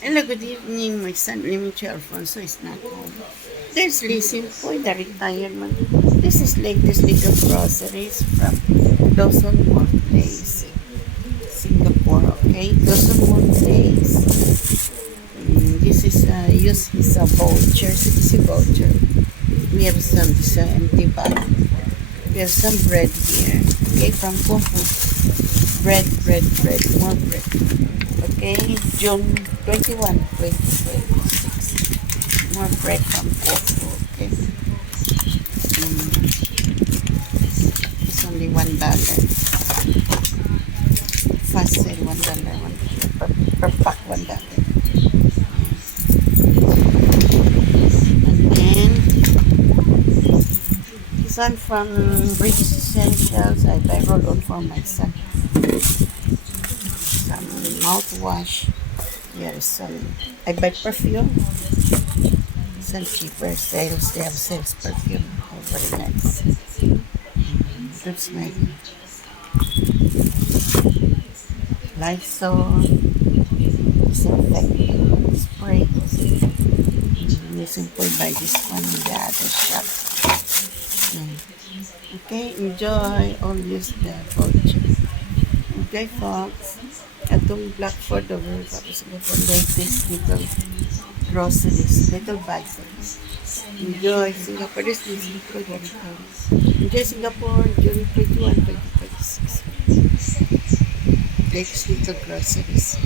Hello, good evening. My son, Limity Alfonso, is not home. There's Lizzie Poy, the retirement. This is latest little groceries from Dawson Place, Singapore, okay? Dawson Place. This is, use his voucher, 60 voucher. We have some, this empty bag. We have some bread here, okay, from Kufu. Bread, more bread. Okay, June 21, 2026. More bread from Kufu, okay. It's only $1. Fast sale, $1, per pack $1. And then, this one from British Essentials. I buy roll-on for my son. Some mouthwash. Here is some. I buy perfume. Some cheaper sales. They have sales perfume. Oh, very nice. Good smell. Lysol. Disinfectant spray. You simply buy this one in the other shop. Okay, enjoy. All use the voucher. Okay, folks. Atong Black for the World. Tapos ito po latest little groceries, little bags. Enjoy Singapore. This is little groceries. Enjoy Singapore, June 21, 2026. Latest little groceries.